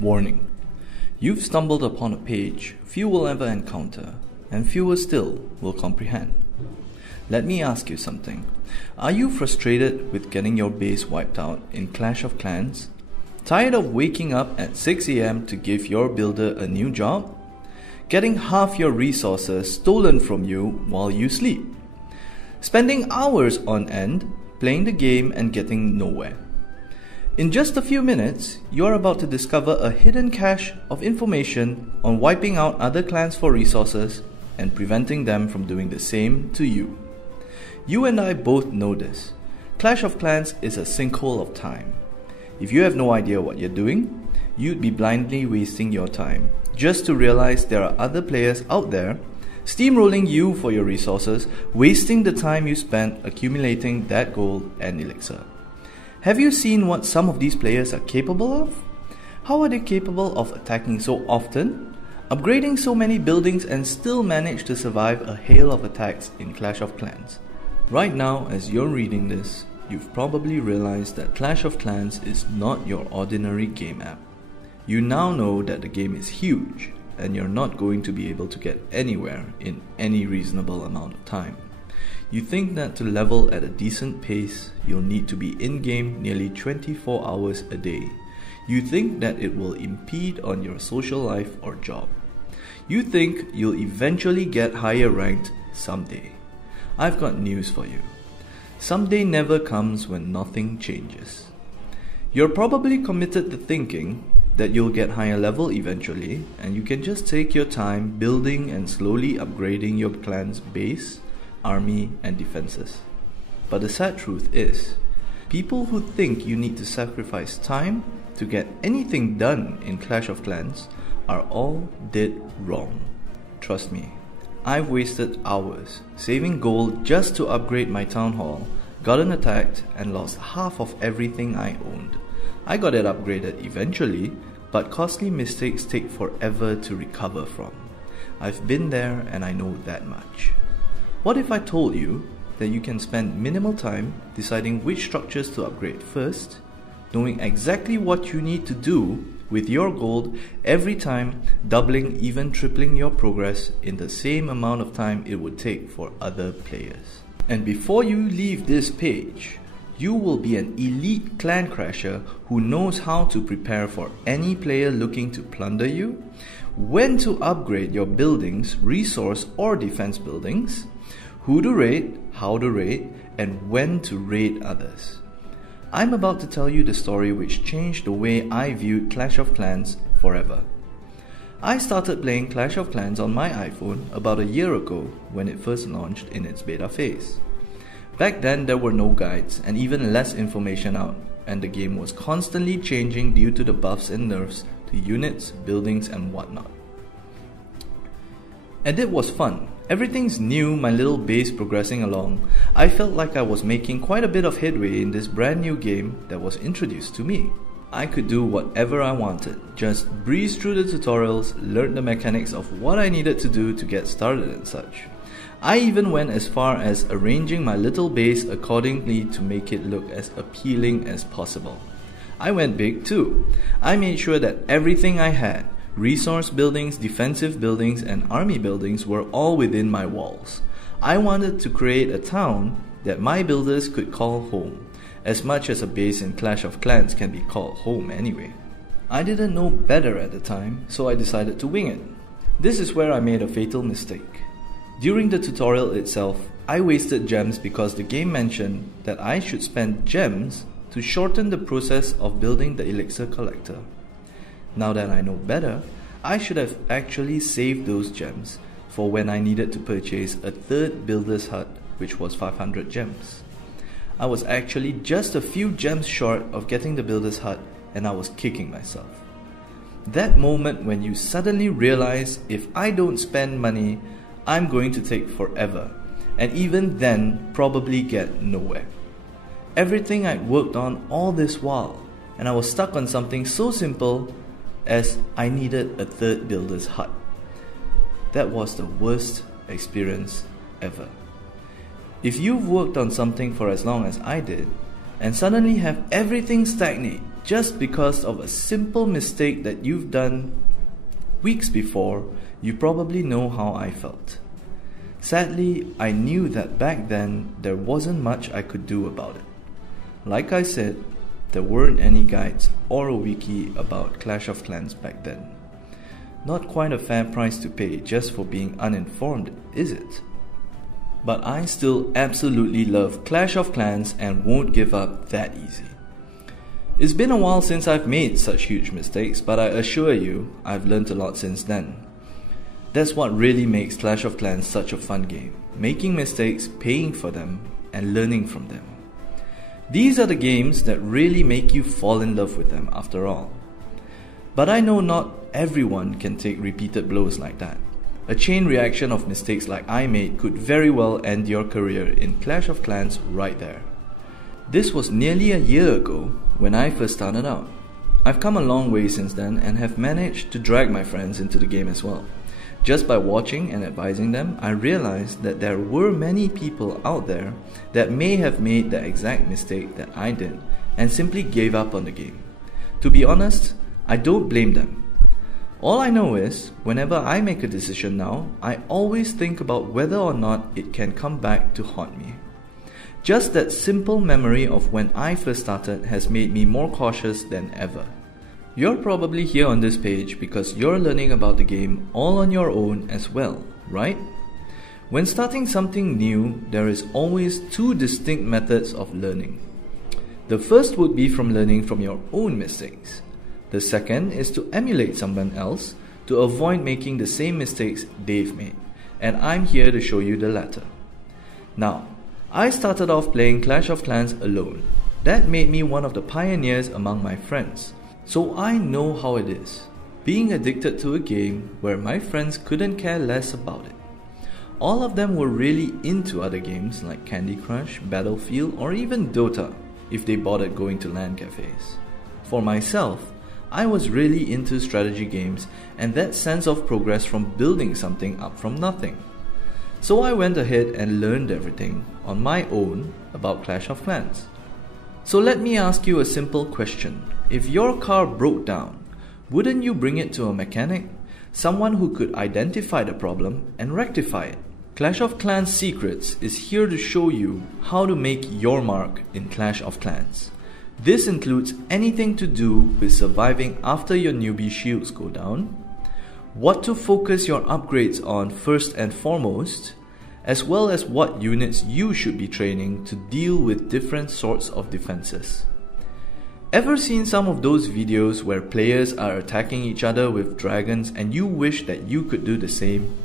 Warning: you've stumbled upon a page few will ever encounter, and fewer still will comprehend. Let me ask you something. Are you frustrated with getting your base wiped out in Clash of Clans? Tired of waking up at 6 AM to give your builder a new job? Getting half your resources stolen from you while you sleep? Spending hours on end playing the game and getting nowhere? In just a few minutes, you're about to discover a hidden cache of information on wiping out other clans for resources and preventing them from doing the same to you. You and I both know this. Clash of Clans is a sinkhole of time. If you have no idea what you're doing, you'd be blindly wasting your time just to realize there are other players out there steamrolling you for your resources, wasting the time you spent accumulating that gold and elixir. Have you seen what some of these players are capable of? How are they capable of attacking so often, upgrading so many buildings and still manage to survive a hail of attacks in Clash of Clans? Right now, as you're reading this, you've probably realized that Clash of Clans is not your ordinary game app. You now know that the game is huge and you're not going to be able to get anywhere in any reasonable amount of time. You think that to level at a decent pace, you'll need to be in-game nearly 24 hours a day. You think that it will impede on your social life or job. You think you'll eventually get higher ranked someday. I've got news for you. Someday never comes when nothing changes. You're probably committed to thinking that you'll get higher level eventually, and you can just take your time building and slowly upgrading your clan's base, army and defenses. But the sad truth is, people who think you need to sacrifice time to get anything done in Clash of Clans are all dead wrong. Trust me, I've wasted hours saving gold just to upgrade my town hall, gotten attacked and lost half of everything I owned. I got it upgraded eventually, but costly mistakes take forever to recover from. I've been there and I know that much. What if I told you that you can spend minimal time deciding which structures to upgrade first, knowing exactly what you need to do with your gold every time, doubling, even tripling your progress in the same amount of time it would take for other players? And before you leave this page, you will be an elite clan crasher who knows how to prepare for any player looking to plunder you, when to upgrade your buildings, resource or defense buildings, who to raid, how to raid, and when to raid others. I'm about to tell you the story which changed the way I viewed Clash of Clans forever. I started playing Clash of Clans on my iPhone about a year ago when it first launched in its beta phase. Back then there were no guides and even less information out, and the game was constantly changing due to the buffs and nerfs to units, buildings and whatnot. And it was fun. Everything's new, my little base progressing along. I felt like I was making quite a bit of headway in this brand new game that was introduced to me. I could do whatever I wanted, just breeze through the tutorials, learn the mechanics of what I needed to do to get started and such. I even went as far as arranging my little base accordingly to make it look as appealing as possible. I went big too. I made sure that everything I had, resource buildings, defensive buildings and army buildings, were all within my walls. I wanted to create a town that my builders could call home, as much as a base in Clash of Clans can be called home anyway. I didn't know better at the time, so I decided to wing it. This is where I made a fatal mistake. During the tutorial itself, I wasted gems because the game mentioned that I should spend gems to shorten the process of building the elixir collector. Now that I know better, I should have actually saved those gems for when I needed to purchase a third builder's hut, which was 500 gems. I was actually just a few gems short of getting the builder's hut and I was kicking myself. That moment when you suddenly realize, if I don't spend money, I'm going to take forever, and even then probably get nowhere. Everything I'd worked on all this while, and I was stuck on something so simple as I needed a third builder's hut. That was the worst experience ever. If you've worked on something for as long as I did, and suddenly have everything stagnate, just because of a simple mistake that you've done weeks before, you probably know how I felt. Sadly, I knew that back then there wasn't much I could do about it. Like I said, there weren't any guides or a wiki about Clash of Clans back then. Not quite a fair price to pay just for being uninformed, is it? But I still absolutely love Clash of Clans and won't give up that easy. It's been a while since I've made such huge mistakes, but I assure you, I've learned a lot since then. That's what really makes Clash of Clans such a fun game. Making mistakes, paying for them, and learning from them. These are the games that really make you fall in love with them after all. But I know not everyone can take repeated blows like that. A chain reaction of mistakes like I made could very well end your career in Clash of Clans right there. This was nearly a year ago when I first started out. I've come a long way since then and have managed to drag my friends into the game as well. Just by watching and advising them, I realized that there were many people out there that may have made the exact mistake that I did and simply gave up on the game. To be honest, I don't blame them. All I know is, whenever I make a decision now, I always think about whether or not it can come back to haunt me. Just that simple memory of when I first started has made me more cautious than ever. You're probably here on this page because you're learning about the game all on your own as well, right? When starting something new, there is always two distinct methods of learning. The first would be from learning from your own mistakes. The second is to emulate someone else to avoid making the same mistakes they've made, and I'm here to show you the latter. Now, I started off playing Clash of Clans alone. That made me one of the pioneers among my friends. So I know how it is, being addicted to a game where my friends couldn't care less about it. All of them were really into other games like Candy Crush, Battlefield, or even Dota, if they bothered going to LAN cafes. For myself, I was really into strategy games and that sense of progress from building something up from nothing. So I went ahead and learned everything on my own about Clash of Clans. So let me ask you a simple question. If your car broke down, wouldn't you bring it to a mechanic? Someone who could identify the problem and rectify it. Clash of Clans Secrets is here to show you how to make your mark in Clash of Clans. This includes anything to do with surviving after your newbie shields go down, what to focus your upgrades on first and foremost, as well as what units you should be training to deal with different sorts of defenses. Ever seen some of those videos where players are attacking each other with dragons and you wish that you could do the same?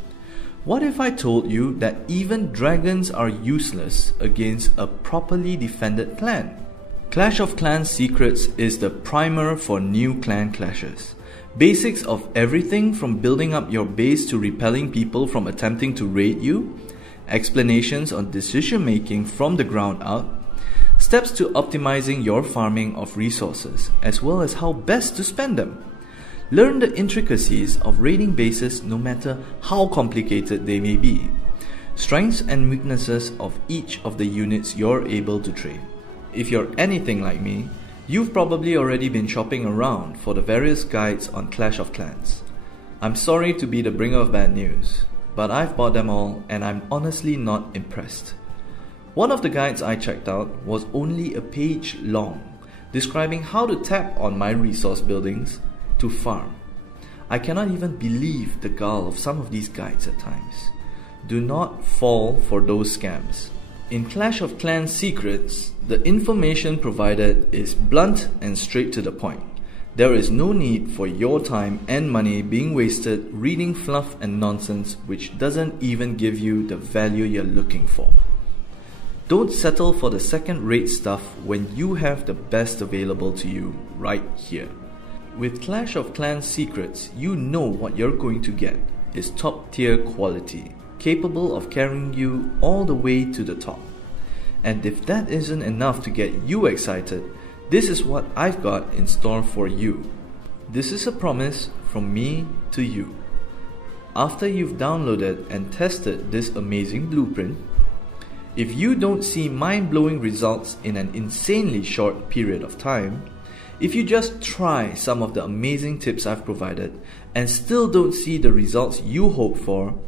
What if I told you that even dragons are useless against a properly defended clan? Clash of Clans Secrets is the primer for new clan clashes. Basics of everything from building up your base to repelling people from attempting to raid you, explanations on decision making from the ground up, steps to optimizing your farming of resources, as well as how best to spend them. Learn the intricacies of raiding bases no matter how complicated they may be, strengths and weaknesses of each of the units you're able to trade. If you're anything like me, you've probably already been shopping around for the various guides on Clash of Clans. I'm sorry to be the bringer of bad news, but I've bought them all and I'm honestly not impressed. One of the guides I checked out was only a page long, describing how to tap on my resource buildings to farm. I cannot even believe the gall of some of these guides at times. Do not fall for those scams. In Clash of Clans Secrets, the information provided is blunt and straight to the point. There is no need for your time and money being wasted reading fluff and nonsense which doesn't even give you the value you're looking for. Don't settle for the second-rate stuff when you have the best available to you right here. With Clash of Clans Secrets, you know what you're going to get is top-tier quality, capable of carrying you all the way to the top. And if that isn't enough to get you excited, this is what I've got in store for you. This is a promise from me to you. After you've downloaded and tested this amazing blueprint, if you don't see mind-blowing results in an insanely short period of time, If you just try some of the amazing tips I've provided and still don't see the results you hope for,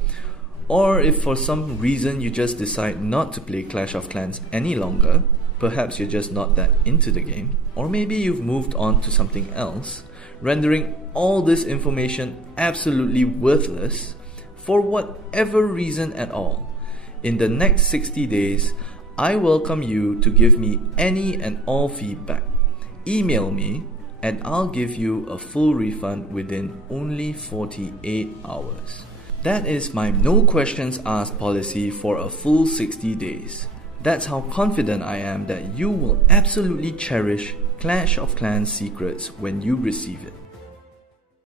or if for some reason you just decide not to play Clash of Clans any longer, perhaps you're just not that into the game, or maybe you've moved on to something else, rendering all this information absolutely worthless for whatever reason at all, in the next 60 days, I welcome you to give me any and all feedback. Email me and I'll give you a full refund within only 48 hours. That is my no questions asked policy for a full 60 days. That's how confident I am that you will absolutely cherish Clash of Clans secrets when you receive it.